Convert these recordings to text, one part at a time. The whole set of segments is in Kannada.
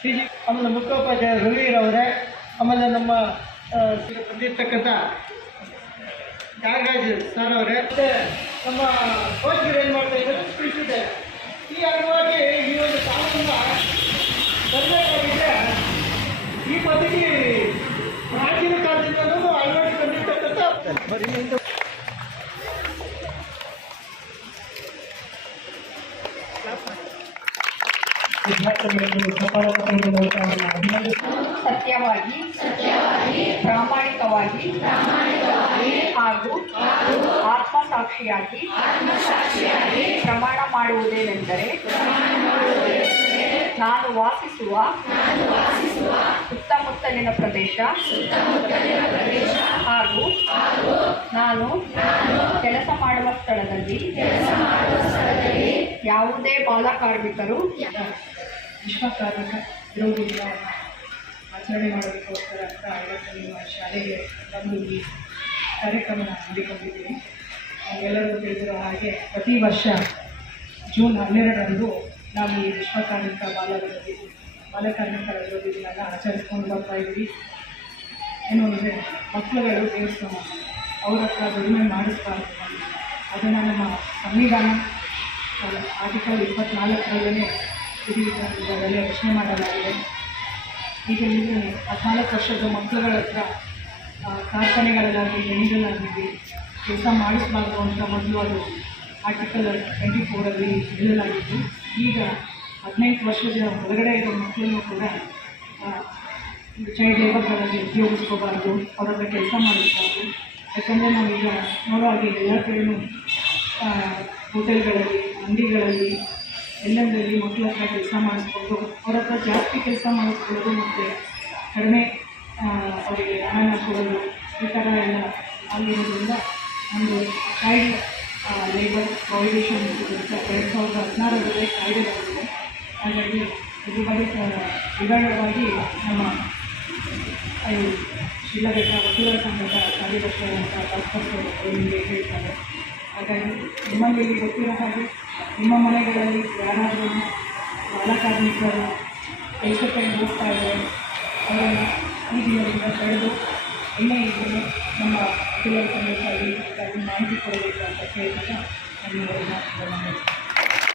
ಸಿ ಜಿ ಆಮೇಲೆ ಮುಖ್ಯೋಪಾಧ್ಯಾಯ ಅವರೇ, ಆಮೇಲೆ ನಮ್ಮ ಬಂದಿರ್ತಕ್ಕಂಥ ತ್ಯಾಗರಾಜ್ ಸರ್ ಅವರೇ, ಮತ್ತು ನಮ್ಮ ಕೋಚ್ಗಳು ಏನು ಮಾಡ್ತಾ ಇದ್ದಾರೆ? ತಿಳಿಸಿದೆ ಈ ಅಂಗವಾಗಿ ಈ ಒಂದು ಕಾಲದಿಂದ ಬರಬೇಕಾಗಿದೆ ಈ ಪದ್ಧತಿ ಪ್ರಾಚೀನ ಕಾಲದಿಂದಲೂ ಅಳವಡಿಸಿಕೊಂಡಿರ್ತಕ್ಕಂಥ ಸತ್ಯವಾಗಿ, ಪ್ರಾಮಾಣಿಕವಾಗಿ, ಹಾಗೂ ಆತ್ಮಸಾಕ್ಷಿಯಾಗಿ ಪ್ರಮಾಣ ಮಾಡುವುದೇನೆಂದರೆ ನಾನು ವಾಸಿಸುವ ಸುತ್ತಮುತ್ತಲಿನ ಪ್ರದೇಶ ಹಾಗೂ ನಾನು ಕೆಲಸ ಮಾಡುವ ಸ್ಥಳದಲ್ಲಿ ಯಾವುದೇ ಬಾಲಕಾರ್ಮಿಕರು ವಿಶ್ವ ಕಾರ್ಮಿಕ ವಿರೋಧಿ ಆಚರಣೆ ಮಾಡೋದಕ್ಕೋಸ್ಕರ ಅಂತ ಇವತ್ತು ನಿಮ್ಮ ಶಾಲೆಗೆ ಬಂದು ಈ ಕಾರ್ಯಕ್ರಮ ಹಮ್ಮಿಕೊಂಡಿದ್ದೀನಿ. ಎಲ್ಲರೂ ತಿಳಿದಿರೋ ಹಾಗೆ ಪ್ರತಿ ವರ್ಷ ಜೂನ್ ಹನ್ನೆರಡರಂದು ನಾವು ಈ ವಿಶ್ವ ಕಾರ್ಮಿಕ ಬಾಲ ವಿರೋಧಿ ಬಾಲಕಾರ್ಮಿಕರ ವಿರೋಧಿ ದಿನನ ಆಚರಿಸ್ಕೊಂಡು ಬರ್ತಾ ಇದ್ದೀವಿ. ಏನು ಅಂದರೆ ಮಕ್ಕಳುಗಳು ದೇವಸ್ಥಾನ, ಅವ್ರ ಹತ್ರ ದುಡಿಮೆ ಮಾಡಿಸ್ಬಾರ್ದು. ಅದನ್ನು ನಮ್ಮ ಸಂವಿಧಾನ ಆರ್ಟಿಕಲ್ ಇಪ್ಪತ್ನಾಲ್ಕರಲ್ಲೇ ವಿಧಿವಿಧಾನದಲ್ಲಿ ರಕ್ಷಣೆ ಮಾಡಲಾಗಿದೆ. ಈಗ ನೀವು ಹದಿನಾಲ್ಕು ವರ್ಷದ ಮಕ್ಕಳುಗಳ ಹತ್ರ ಕಾರ್ಖಾನೆಗಳಲ್ಲಾಗಲಿ ಗಣಿಗಳಾಗಲಿ ಕೆಲಸ ಮಾಡಿಸಬಾರ್ದು ಅಂತ ಮೊದಲು ಅದು ಆರ್ಟಿಕಲ್ ಟ್ವೆಂಟಿ ಫೋರಲ್ಲಿ ಹೇಳಲಾಗಿತ್ತು. ಈಗ ಹದಿನೈದು ವರ್ಷದ ಹೊರಗಡೆ ಇರೋ ಮಕ್ಕಳನ್ನು ಕೂಡ ಚೈಲ್ಡ್ ಲೇಬರ್ಗಳಲ್ಲಿ ಉಪಯೋಗಿಸ್ಕೋಬಾರ್ದು ಅವ್ರ ಕೆಲಸ ಮಾಡಿಸ್ಬಾರ್ದು. ಯಾಕಂದರೆ ನಾವೀಗ ನೋಡೋ ಹಾಗೆ ಎಲ್ಲ ಕಡೆಯೂ ಹೋಟೆಲ್ಗಳಲ್ಲಿ ಅಂಗಡಿಗಳಲ್ಲಿ ಎಲ್ಲೆಂದರಲ್ಲಿ ಮಕ್ಕಳ ಹತ್ರ ಕೆಲಸ ಮಾಡಿಸ್ಕೊಂಡು ಅವ್ರ ಹತ್ರ ಜಾಸ್ತಿ ಕೆಲಸ ಮಾಡಿಸ್ಕೊಳ್ಳೋದು ಮತ್ತು ಕಡಿಮೆ ಅವರಿಗೆ ಹಣನ ಕೊಡೋದು ಈ ಥರ ಎಲ್ಲ ಆಗಿರೋದ್ರಿಂದ ಒಂದು ಚೈಲ್ಡ್ ಲೇಬರ್ ಪ್ರೊಹಿಬಿಷನ್ ಅಂತ ಎರಡು ಸಾವಿರದ ಹದಿನಾರರಲ್ಲಿ ಕಾಯ್ದೆ ಬಂದಿದೆ ಹಾಗಾಗಿ ಇದ್ರ ಬಗ್ಗೆ ವಿವರವಾಗಿ ನಮ್ಮ ಶಿಲಾಘಟ್ಟ ವಕೀಲ ಸಂಘದ ಕಾರ್ಯದರ್ಶಿಯಾದಂಥ ಅವರು ನಿಮಗೆ ಹೇಳ್ತಾರೆ. ಹಾಗಾಗಿ ನಿಮ್ಮಲ್ಲಿ ಗೊತ್ತಿರೋ ಹಾಗೆ ನಿಮ್ಮ ಮನೆಗಳಲ್ಲಿ ಯಾರಾದರೂ ಬಾಲಕಾರ್ಮಿಕರು ಕೆಲಸಕ್ಕೆ ಹೋಗ್ತಾ ಇದ್ದಾರೆ, ಅವರನ್ನು ಈ ದಿನದಿಂದ ಕಳೆದು ಇನ್ನೇ ಇದ್ದರೆ ನಮ್ಮ ವಕೀಲರ ಸಂಘಕ್ಕಾಗಿ ಅದಕ್ಕಾಗಿ ಮಾಹಿತಿ ಕೊಡಬೇಕು ಅಂತ ಕೇಳಿದಾಗ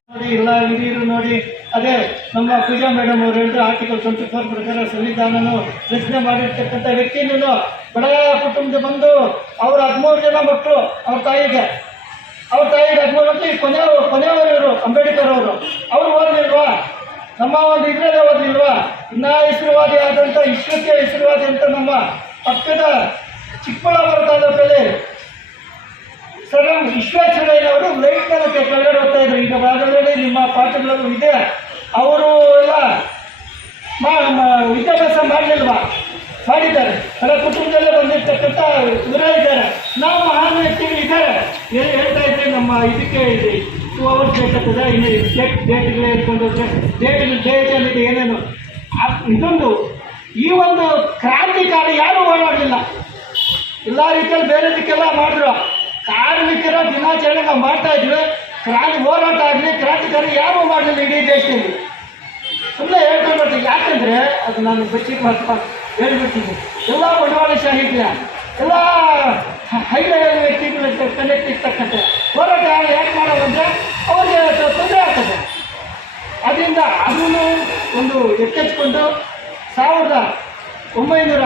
ನೋಡಿ, ಎಲ್ಲ ಹಿರಿಯರು ನೋಡಿ, ಅದೇ ನಮ್ಮ ಪೂಜಾ ಮೇಡಮ್ ಅವರು ಹೇಳಿದ್ರು ಆರ್ಟಿಕಲ್ ಟ್ವೆಂಟಿ ಫೋರ್ ಪ್ರಕಾರ ಸಂವಿಧಾನನು ರಚನೆ ಮಾಡಿರ್ತಕ್ಕಂಥ ವ್ಯಕ್ತಿನೂ ಬಡ ಕುಟುಂಬದ ಬಂದು ಅವ್ರ ಹದಿಮೂರು ಜನ ಮಕ್ಕಳು ಅವ್ರ ತಾಯಿಗೆ ಅವ್ರ ತಾಯಿ ಹದಿಮೂರು ಮಕ್ಕಳು ಈ ಕೊನೆ ಕೊನೆಯವರು ಇವರು, ಅಂಬೇಡ್ಕರ್ ಅವರು. ಅವ್ರು ಓದಲಿಲ್ವಾ? ನಮ್ಮ ಒಂದು ಇದರಲ್ಲೇ ಓದಲಿಲ್ವಾ? ಇನ್ನ ಹೆಸರುವಾದಿ ಆದಂಥ ವಿಶ್ವಕ್ಕೆ ಹೆಸರುವಾದಿ ಅಂತ ನಮ್ಮ ಪಕ್ಕದ ಚಿಕ್ಕಬಳ್ಳಾಪುರ ತಾಲೂಕಲ್ಲಿ ಸರ್ ವಿಶ್ವೇಶ್ವರಯ್ಯನವರು ಲೈಟ್ನಲ್ಲಕ್ಕೆ ಕೆಳಗಡೆ ಹೋಗ್ತಾ ಇದ್ರು. ಈಗ ಭಾಗದಲ್ಲಿ ನಿಮ್ಮ ಪಾಠಗಳಲ್ಲೂ ಇದೆ. ಅವರು ಎಲ್ಲ ವಿದ್ಯಾಭ್ಯಾಸ ಮಾಡಲಿಲ್ವಾ? ಮಾಡಿದ್ದಾರೆ ಅದರ ಕುಟುಂಬದಲ್ಲೇ ಬಂದಿರ್ತಕ್ಕಂಥ ಇವರೇ ಇದ್ದಾರೆ ನಾವು ಮಹಾನ್ ವ್ಯಕ್ತಿಗಳು ಇದ್ದಾರೆ. ಹೇಳ್ತಾ ಇದ್ರೆ ನಮ್ಮ ಇದಕ್ಕೆ ಇದೆ ಟೂ ಅವರ್ಸ್ ಬೇಕಾಗ್ತದೆ ಇಲ್ಲಿ ಡೇಟ್ ಡೇಟ್ಗಳೇ ಇಟ್ಕೊಂಡು ಡೇಟ್ ಡೇಟ್ ಅನ್ನೋದು ಏನೇನು. ಇದೊಂದು, ಈ ಒಂದು ಕ್ರಾಂತಿಕಾರಿ ಯಾರೂ ಓಡಾಡಲಿಲ್ಲ ಎಲ್ಲ ರೀತಿಯಲ್ಲಿ ಬೇರೆದಕ್ಕೆಲ್ಲ ಮಾಡಿದ್ರು. ಕಾರ್ಮಿಕರ ದಿನಾಚರಣೆ ನಾವು ಮಾಡ್ತಾ ಇದ್ವಿ. ಕ್ರಾಂತಿ ಹೋರಾಟ ಆಗಲಿ, ಕ್ರಾಂತಿಕಾರಿ ಯಾರೂ ಮಾಡಲಿಲ್ಲ ಇಡೀ ದೇಶದಲ್ಲಿ. ಯಾಕಂದರೆ ಅದು ನಾನು ಬಚ್ಚಿ ಹೇಳ್ಬಿಡ್ತೀನಿ ಎಲ್ಲ ಬಂಡವಾಳಶಾಹಿಗಳ ಎಲ್ಲ ಹೈ ಲೆವೆಲ್ ವ್ಯಕ್ತಿಗಳ ಕನೆಕ್ಟ್ ಇರ್ತಕ್ಕಂಥ ಹೋರಾಟ ಯಾಕೆ ಮಾಡೋದು ಅಂದರೆ ಅವ್ರಿಗೆ ತೊಂದರೆ ಆಗ್ತದೆ. ಅದರಿಂದ ಅದನ್ನು ಒಂದು ಎಚ್ಚೆತ್ಕೊಂಡು ಸಾವಿರದ ಒಂಬೈನೂರ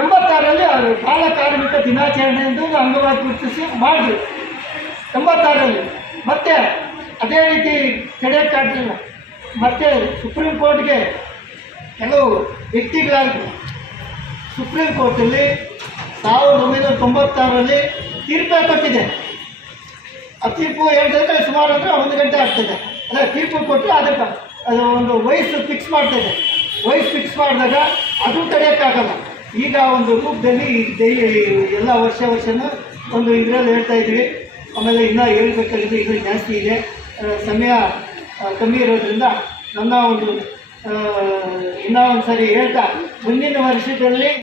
ಎಂಬತ್ತಾರರಲ್ಲಿ ಅವರು ಬಾಲ ಕಾರ್ಮಿಕ ದಿನಾಚರಣೆ ಎಂದು ಅಂಗವಾಗಿ ಗುರುತಿಸಿ ಮಾಡಿದ್ರು. ಎಂಬತ್ತಾರರಲ್ಲಿ ಮತ್ತೆ ಅದೇ ರೀತಿ ತಡೆಯೋಕ್ಕಾಗಲಿಲ್ಲ ಮತ್ತೆ ಸುಪ್ರೀಂ ಕೋರ್ಟ್ಗೆ ಕೆಲವು ವ್ಯಕ್ತಿಗಳಾಗಿ ಸುಪ್ರೀಂ ಕೋರ್ಟಲ್ಲಿ ಸಾವಿರದ ಒಂಬೈನೂರ ತೊಂಬತ್ತಾರರಲ್ಲಿ ತೀರ್ಪೇ ಕೊಟ್ಟಿದೆ. ಆ ತೀರ್ಪು ಹೇಳಿದ್ರೆ ಸುಮಾರು ಅಂದರೆ ಒಂದು ಗಂಟೆ ಆಗ್ತದೆ. ಅದೇ ತೀರ್ಪು ಕೊಟ್ಟು ಅದಕ್ಕೆ ಅದು ಒಂದು ವಯಸ್ಸು ಫಿಕ್ಸ್ ಮಾಡ್ತದೆ ವಯಸ್ಸು ಫಿಕ್ಸ್ ಮಾಡಿದಾಗ ಅದು ತಡೆಯೋಕ್ಕಾಗಲ್ಲ. ಈಗ ಒಂದು ರೂಪದಲ್ಲಿ ಡೈಲಿ ಎಲ್ಲ ವರ್ಷ ವರ್ಷನೂ ಒಂದು ಇದರಲ್ಲಿ ಹೇಳ್ತಾ ಇದ್ವಿ ಆಮೇಲೆ ಇನ್ನೂ ಹೇಳ್ಬೇಕಾಗಿದ್ದು ಇದು ಜಾಸ್ತಿ ಇದೆ. ಸಮಯ ಕಮ್ಮಿ ಇರೋದ್ರಿಂದ ನನ್ನ ಒಂದು ಇನ್ನೂ ಒಂದು ಸಾರಿ ಹೇಳ್ತಾ ಮುಂದಿನ ವರ್ಷದಲ್ಲಿ